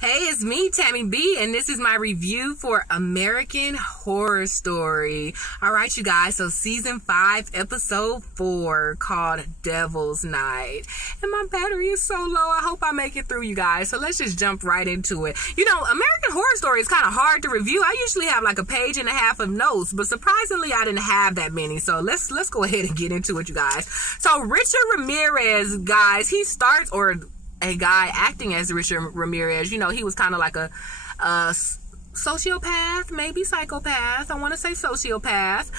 Hey, it's me, Tammy B, and this is my review for American Horror Story. All right, you guys, so season 5, episode 4, called Devil's Night. And my battery is so low, I hope I make it through, you guys. So let's just jump right into it. You know, American Horror Story is kind of hard to review. I usually have like a page and a half of notes, but surprisingly, I didn't have that many. So let's go ahead and get into it, you guys. So Richard Ramirez, guys, he starts, or a guy acting as Richard Ramirez, you know, he was kind of like a sociopath, maybe psychopath. I want to say sociopath.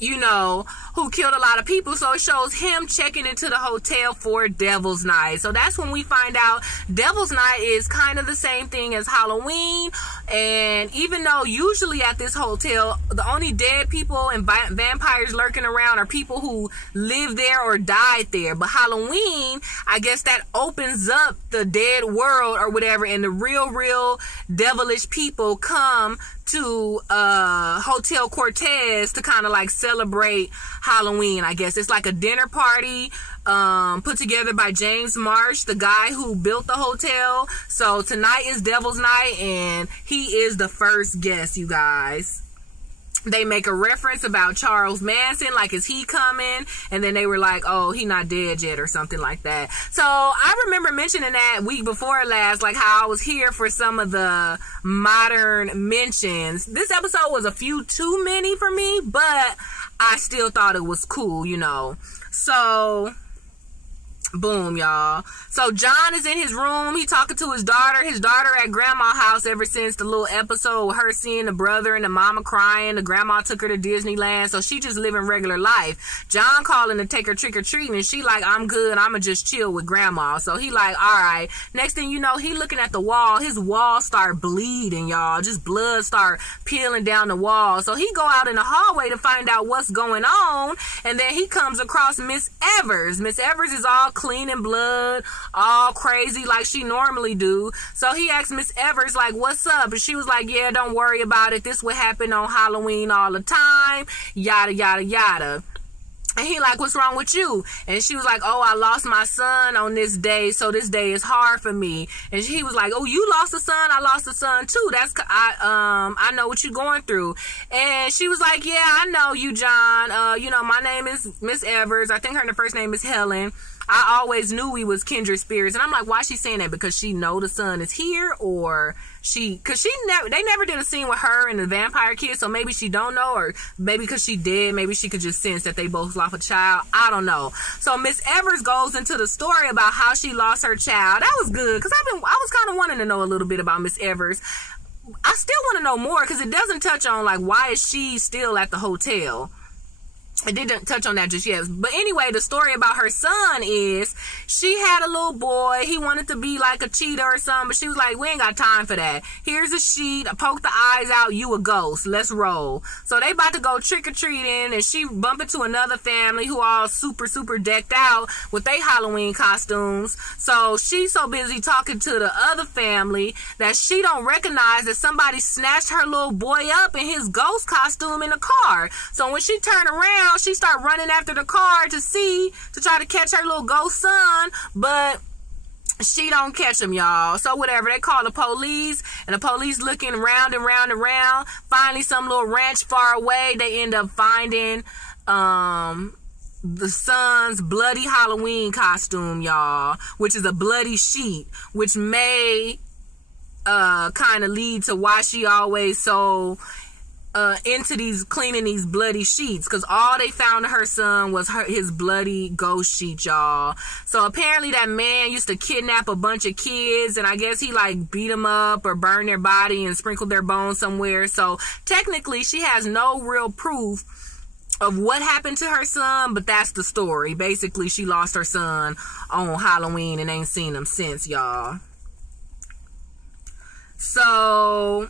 You know, who killed a lot of people. So it shows him checking into the hotel for Devil's Night. So that's when we find out Devil's Night is kind of the same thing as Halloween. And even though usually at this hotel, the only dead people and vampires lurking around are people who live there or died there. But Halloween, I guess that opens up the dead world or whatever, and the real devilish people come to Hotel Cortez to kind of like celebrate Halloween. I guess it's like a dinner party put together by James Marsh, the guy who built the hotel. So tonight is Devil's Night, and he is the first guest, you guys. They make a reference about Charles Manson, like, is he coming? And then they were like, oh, he not dead yet, or something like that. So I remember mentioning that week before last, like how I was here for some of the modern mentions. This episode was a few too many for me, but I still thought it was cool, you know. So boom, y'all. So John is in his room. He talking to his daughter. His daughter at grandma's house ever since the little episode with her seeing the brother and the mama crying. The grandma took her to Disneyland, so she just living regular life. John calling to take her trick-or-treating, and she like, I'm good. I'ma just chill with grandma. So he like, all right. Next thing you know, he looking at the wall. His wall start bleeding, y'all. Just blood start peeling down the wall. So he go out in the hallway to find out what's going on, and then he comes across Miss Evers. Miss Evers is all clean in blood, all crazy like she normally do. So he asked Miss Evers like, what's up? And she was like, yeah, don't worry about it. This would happen on Halloween all the time, yada yada yada. And he like, what's wrong with you? And she was like, oh, I lost my son on this day, so this day is hard for me. And he was like, oh, you lost a son? I lost a son too. I know what you're going through. And she was like, yeah, I know you, John. You know, my name is Miss Evers. I think her first name is Helen. I always knew we was kindred spirits. And I'm like, why is she saying that? Because she know the son is here, or they never did a scene with her and the vampire kid, so maybe she don't know, or maybe because she did, maybe she could just sense that they both lost a child. I don't know. So Miss Evers goes into the story about how she lost her child. That was good, because I was kind of wanting to know a little bit about Miss Evers. I still want to know more, because it doesn't touch on like, why is she still at the hotel? I didn't touch on that just yet. But anyway, the story about her son is she had a little boy. He wanted to be like a cheetah or something, but she was like, we ain't got time for that. Here's a sheet. Poke the eyes out. You a ghost. Let's roll. So they about to go trick-or-treating, and she bump into another family who all super decked out with their Halloween costumes. So she's so busy talking to the other family that she don't recognize that somebody snatched her little boy up in his ghost costume in the car. So when she turned around, she started running after the car to try to catch her little ghost son, but she don't catch him, y'all. So whatever, they call the police, and the police looking round and round and round. Finally, some little ranch far away, they end up finding the son's bloody Halloween costume, y'all, which is a bloody sheet, which may kind of lead to why she always so into cleaning these bloody sheets, because all they found of her son was his bloody ghost sheet, y'all. So apparently that man used to kidnap a bunch of kids, and I guess he like beat them up or burned their body and sprinkled their bones somewhere. So technically she has no real proof of what happened to her son, but that's the story. Basically, she lost her son on Halloween and ain't seen him since, y'all. So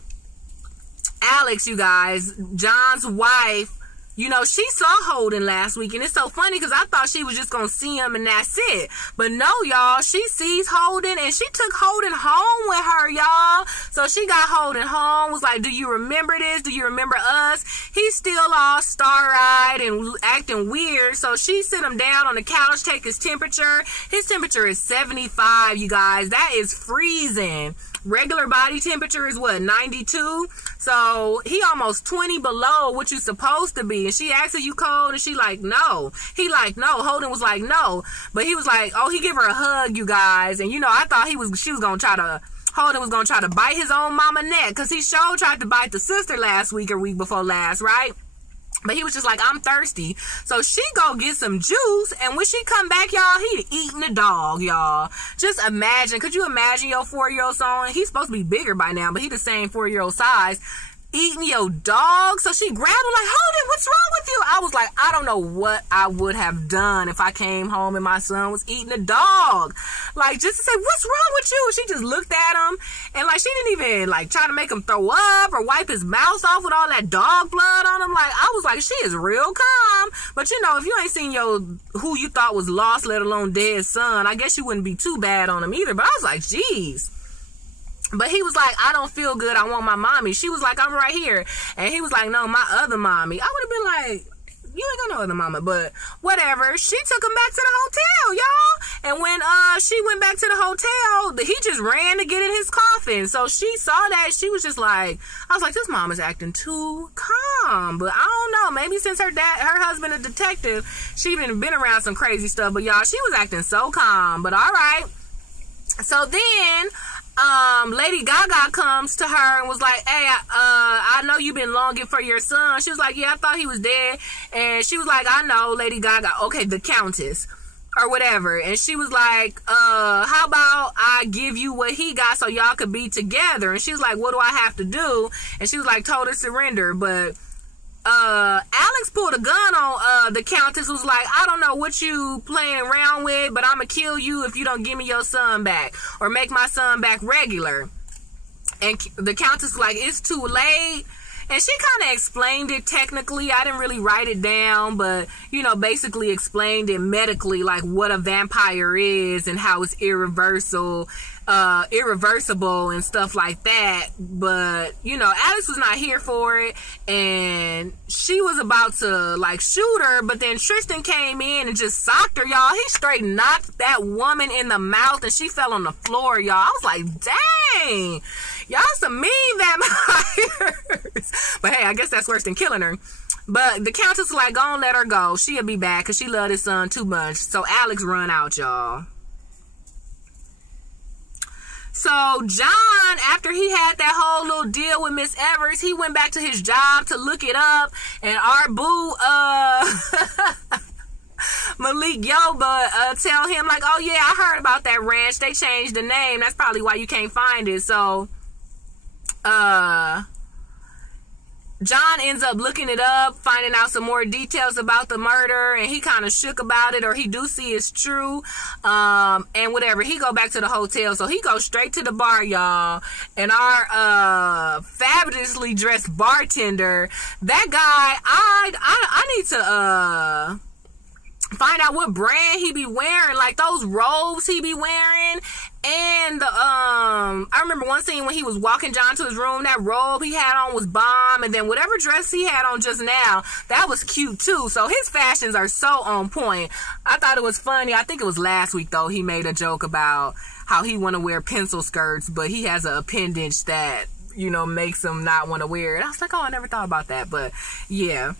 Alex, you guys, John's wife, you know, she saw Holden last week, and it's so funny because I thought she was just going to see him and that's it. But no, y'all, she sees Holden, and she took Holden home with her, y'all. So she got Holden home, was like, do you remember this? Do you remember us? He's still all star-eyed and acting weird. So she sit him down on the couch, take his temperature. His temperature is 75, you guys. That is freezing. Regular body temperature is what, 92? So he almost 20 below what you supposed to be. And she asked, are you cold? And she like, no. He like, no. Holden was like, no. But he was like, oh, he give her a hug, you guys. And you know, I thought Holden was gonna try to bite his own mama neck, because he sure tried to bite the sister last week or week before last, right? But he was just like, I'm thirsty. So she go get some juice, and when she come back, y'all, he eating the dog, y'all. Just imagine. Could you imagine your 4-year-old son? He's supposed to be bigger by now, but he the same 4-year-old size. Eating your dog. So she grabbed him like, Holden, what's wrong with you? I was like, I don't know what I would have done if I came home and my son was eating a dog. Like, just to say, what's wrong with you? And she just looked at him, and like, she didn't even like try to make him throw up or wipe his mouth off with all that dog blood on him. Like, I was like, she is real calm. But you know, if you ain't seen who you thought was lost, let alone dead son, I guess you wouldn't be too bad on him either. But I was like, geez. But he was like, I don't feel good. I want my mommy. She was like, I'm right here. And he was like, no, my other mommy. I would have been like, you ain't got no other mama. But whatever. She took him back to the hotel, y'all. And when she went back to the hotel, he just ran to get in his coffin. So she saw that. She was just like, I was like, this mom is acting too calm. But I don't know. Maybe since her husband a detective, she been around some crazy stuff. But y'all, she was acting so calm. But all right. So then Lady Gaga comes to her and was like, hey, I know you've been longing for your son. She was like, yeah, I thought he was dead. And she was like, I know, Lady Gaga. Okay, the Countess or whatever. And she was like, how about I give you what he got so y'all could be together? And she was like, what do I have to do? And she was like, total surrender. But Alex pulled a gun on the Countess, was like, I don't know what you playing around with, but I'm gonna kill you if you don't give me your son back or make my son back regular. And the Countess was like, it's too late. And she kind of explained it technically. I didn't really write it down, but, you know, basically explained it medically, like what a vampire is and how it's irreversible and stuff like that. But, you know, Alex was not here for it, and she was about to, like, shoot her, but then Tristan came in and just socked her, y'all. He straight knocked that woman in the mouth, and she fell on the floor, y'all. I was like, dang, y'all some mean vampires. But hey, I guess that's worse than killing her. But the Countess was like, go on, let her go. She'll be back because she loved his son too much. So Alex run out, y'all. So John, after he had that whole little deal with Miss Evers, he went back to his job to look it up. And our boo, Malik Yoba, tell him like, oh yeah, I heard about that ranch. They changed the name. That's probably why you can't find it. So, John ends up looking it up, finding out some more details about the murder, and he kind of shook about it, or he do see it's true, and whatever. He go back to the hotel, so he goes straight to the bar, y'all, and our fabulously dressed bartender, that guy, I need to find out what brand he be wearing, like those robes he be wearing. And I remember one scene when he was walking John to his room, that robe he had on was bomb, and then whatever dress he had on just now, that was cute too. So his fashions are so on point. I thought it was funny. I think it was last week though, he made a joke about how he want to wear pencil skirts, but he has an appendage that, you know, makes him not want to wear it. I was like, oh, I never thought about that, but yeah.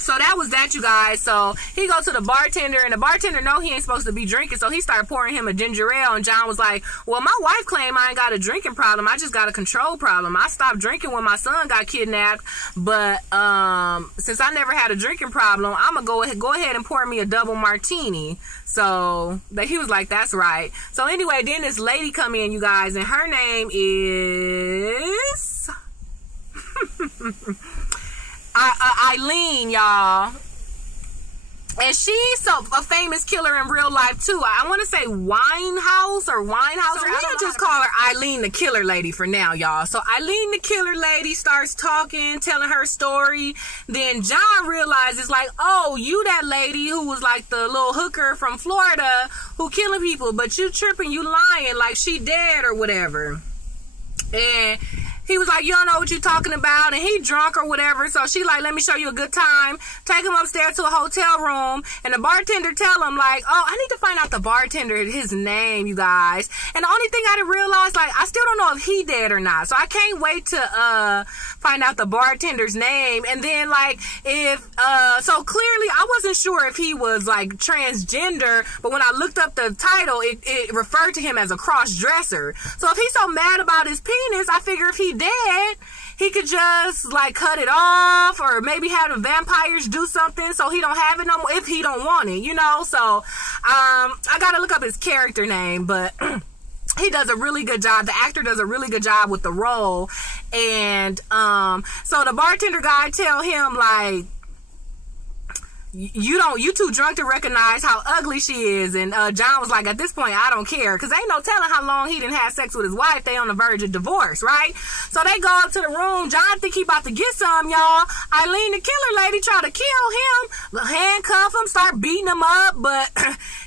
So that was that, you guys. So he goes to the bartender, and the bartender know he ain't supposed to be drinking, so he started pouring him a ginger ale, and John was like, well, my wife claimed I ain't got a drinking problem. I just got a control problem. I stopped drinking when my son got kidnapped, but since I never had a drinking problem, I'm gonna go ahead and pour me a double martini. So he was like, that's right. So anyway, then this lady come in, you guys, and her name is Eileen, y'all. And she's a famous killer in real life too. I want to say Winehouse. So we'll just call her Eileen the Killer Lady for now, y'all. So Eileen the Killer Lady starts talking, telling her story. Then John realizes, like, oh, you that lady who was like the little hooker from Florida who killing people, but you tripping, you lying, like she dead or whatever. And he was like, you don't know what you're talking about, and he drunk or whatever. So she like, let me show you a good time. Take him upstairs to a hotel room, and the bartender tell him like, oh, I need to find out the bartender, his name, you guys. And the only thing I didn't realize, like, I still don't know if he dead or not. So I can't wait to find out the bartender's name. And then like, if so clearly I wasn't sure if he was like transgender, but when I looked up the title, it referred to him as a cross-dresser. So if he's so mad about his penis, I figure if he dead, he could just like cut it off, or maybe have the vampires do something so he don't have it no more if he don't want it, you know. So I gotta look up his character name, but he does a really good job. The actor does a really good job with the role. And so the bartender guy tell him like, you too drunk to recognize how ugly she is. And John was like, at this point, I don't care, because ain't no telling how long he didn't have sex with his wife. They on the verge of divorce, right? So they go up to the room. John think he about to get some, y'all. Eileen the Killer Lady try to kill him, handcuff him, start beating him up, but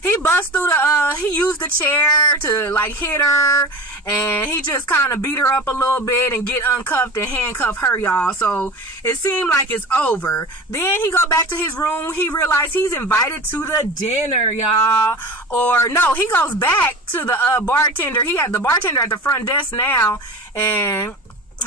he bust through he used the chair to like hit her, and he just kind of beat her up a little bit and get uncuffed and handcuff her, y'all. So it seemed like it's over. Then he go back to his room. He realized he's invited to the dinner, y'all. Or no, he goes back to the bartender. He had the bartender at the front desk now, and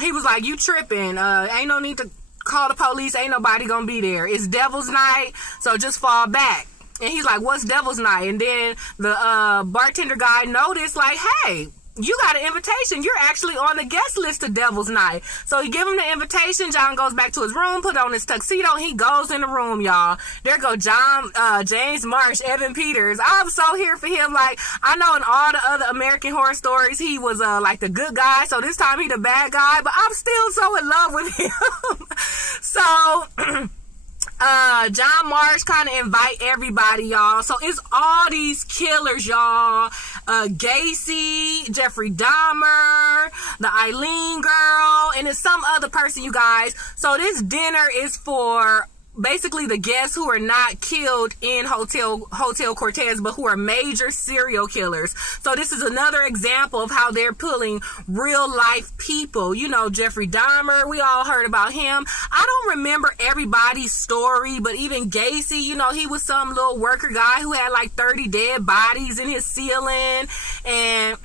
he was like, you tripping. Ain't no need to call the police. Ain't nobody gonna be there. It's Devil's Night, so just fall back. And he's like, what's Devil's Night? And then the bartender guy noticed, like, hey, you got an invitation. You're actually on the guest list to Devil's Night. So he give him the invitation. John goes back to his room, put on his tuxedo. He goes in the room, y'all. There go James Marsh, Evan Peters. I'm so here for him. Like, I know in all the other American Horror Stories, he was like the good guy. So this time he the bad guy. But I'm still so in love with him. So John Marsh kind of invite everybody, y'all. So it's all these killers, y'all. Gacy, Jeffrey Dahmer, the Eileen girl, and it's some other person, you guys. So this dinner is for basically the guests who are not killed in Hotel Cortez, but who are major serial killers. So this is another example of how they're pulling real life people. You know, Jeffrey Dahmer, we all heard about him. I don't remember everybody's story, but even Gacy, you know, he was some little worker guy who had like 30 dead bodies in his ceiling and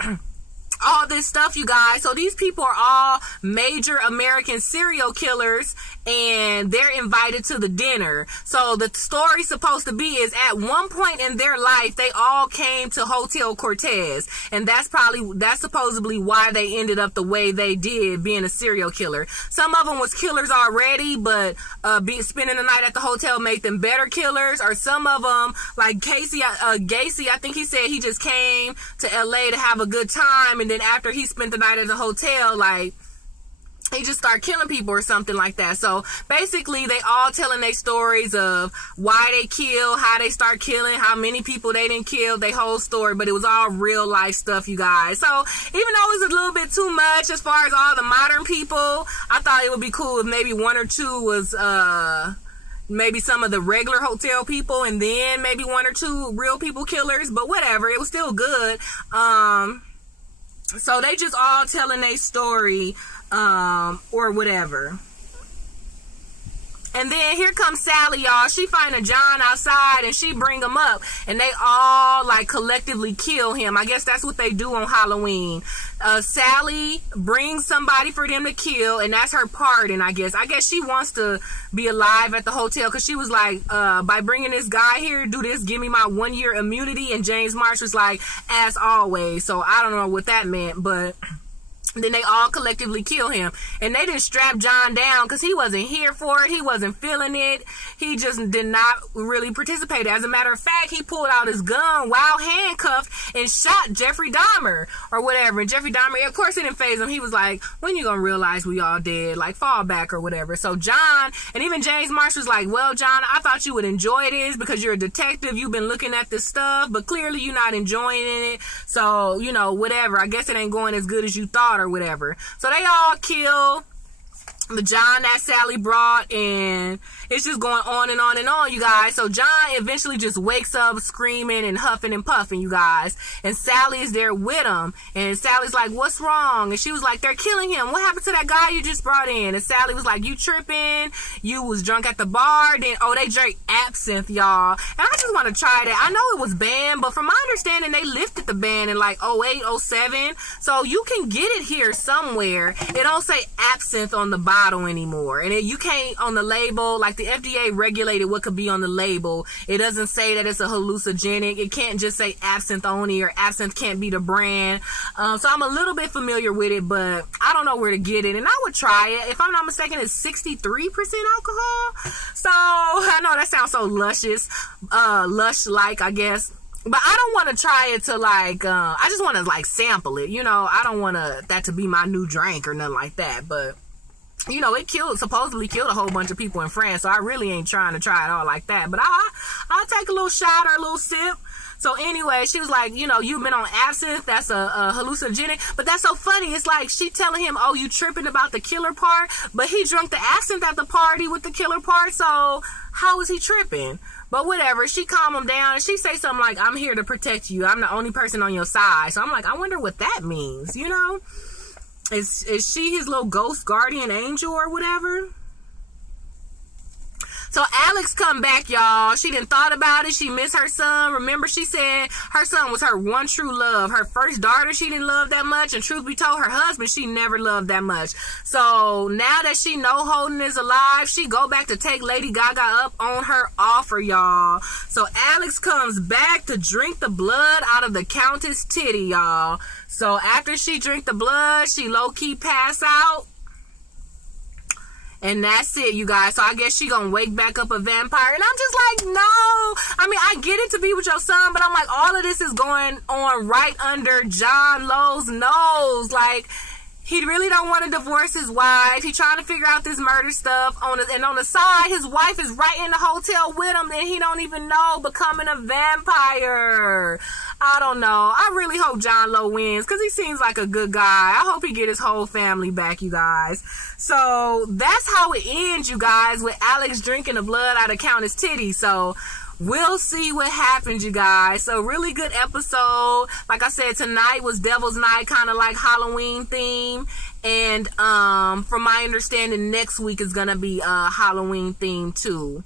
all this stuff, you guys. So these people are all major American serial killers, and they're invited to the dinner. So the story's supposed to be is at one point in their life, they all came to Hotel Cortez, and that's supposedly why they ended up the way they did, being a serial killer. Some of them was killers already, but spending the night at the hotel made them better killers. Or some of them, like Gacy, I think he said he just came to LA to have a good time, and then after he spent the night at the hotel, like, he just started killing people or something like that. So basically they all telling their stories of why they kill, how they start killing, how many people they didn't kill, their whole story. But it was all real life stuff, you guys. So even though it was a little bit too much as far as all the modern people, I thought it would be cool if maybe one or two was maybe some of the regular hotel people, and then maybe one or two real people killers. But whatever, it was still good. So they just all telling their story, or whatever. And then here comes Sally, y'all. She find a John outside, and she bring him up, and they all like collectively kill him. I guess that's what they do on Halloween. Sally brings somebody for them to kill, and that's her pardon, I guess. I guess she wants to be alive at the hotel, because she was like, by bringing this guy here, do this, give me my 1-year immunity. And James Marsh was like, as always. So I don't know what that meant, but then they all collectively kill him. And they didn't strap John down because he wasn't here for it. He wasn't feeling it. He just did not really participate. As a matter of fact, he pulled out his gun while handcuffed stuff and shot Jeffrey Dahmer or whatever. And Jeffrey Dahmer, of course, it didn't faze him. He was like, when you gonna realize we all dead? Like, fall back or whatever. So John, and even James Marsh was like, well, John, I thought you would enjoy this because you're a detective. You've been looking at this stuff, but clearly you're not enjoying it. So, you know, whatever. I guess it ain't going as good as you thought or whatever. So they all kill the John that Sally brought, and it's just going on and on and on, you guys. So John eventually just wakes up screaming and huffing and puffing, you guys. And Sally is there with him. And Sally's like, what's wrong? And she was like, they're killing him. What happened to that guy you just brought in? And Sally was like, you tripping. You was drunk at the bar. Then, oh, they drank absinthe, y'all. And I just want to try that. I know it was banned, but from my understanding, they lifted the ban in like 08, 07. So you can get it here somewhere. It don't say absinthe on the bottle anymore. And you can't on the label, like the FDA regulated what could be on the label. It doesn't say that it's a hallucinogenic. It can't just say absinthe only, or absinthe can't be the brand. So I'm a little bit familiar with it, but I don't know where to get it. And I would try it. If I'm not mistaken, it's 63% alcohol. So I know that sounds so luscious, lush-like, I guess. But I don't want to try it to like, I just want to like sample it. You know, I don't want that to be my new drink or nothing like that. But you know, it supposedly killed a whole bunch of people in France, so I really ain't trying to try it all like that. But I'll take a little shot or a little sip. So anyway, she was like, you know, you've been on absinthe, that's a hallucinogenic. But that's so funny. It's like she telling him, oh, you tripping about the killer part, but he drunk the absinthe at the party with the killer part, so how is he tripping? But whatever, she calmed him down, and she say something like, I'm here to protect you. I'm the only person on your side. So I'm like, I wonder what that means, you know? Is she his little ghost guardian angel or whatever? So Alex come back, y'all. She didn't thought about it. She missed her son. Remember, she said her son was her one true love. Her first daughter, she didn't love that much. And truth be told, her husband, she never loved that much. So now that she know Holden is alive, she go back to take Lady Gaga up on her offer, y'all. So Alex comes back to drink the blood out of the Countess' titty, y'all. So after she drink the blood, she low-key pass out. And that's it, you guys. So I guess she gonna wake back up a vampire. And I'm just like, no. I mean, I get it to be with your son, but I'm like, all of this is going on right under John Lowe's nose. Like, he really don't want to divorce his wife. He trying to figure out this murder stuff. And on the side, his wife is right in the hotel with him, and he don't even know, becoming a vampire. I don't know. I really hope John Lowe wins, because he seems like a good guy. I hope he get his whole family back, you guys. So that's how it ends, you guys, with Alex drinking the blood out of Countess' titty. So we'll see what happens, you guys. So really good episode. Like I said, tonight was Devil's Night, kind of like Halloween theme. And from my understanding, next week is gonna be Halloween theme too.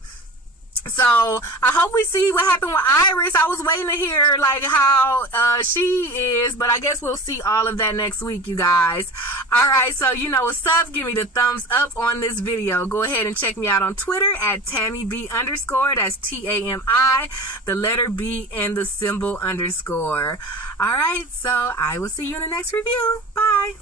So I hope we see what happened with Iris. I was waiting to hear like how she is, but I guess we'll see all of that next week, you guys. All right, so you know what's up. Give me the thumbs up on this video. Go ahead and check me out on Twitter at TamiB_. That's TAMI, the letter B and the symbol _. All right, so I will see you in the next review. Bye.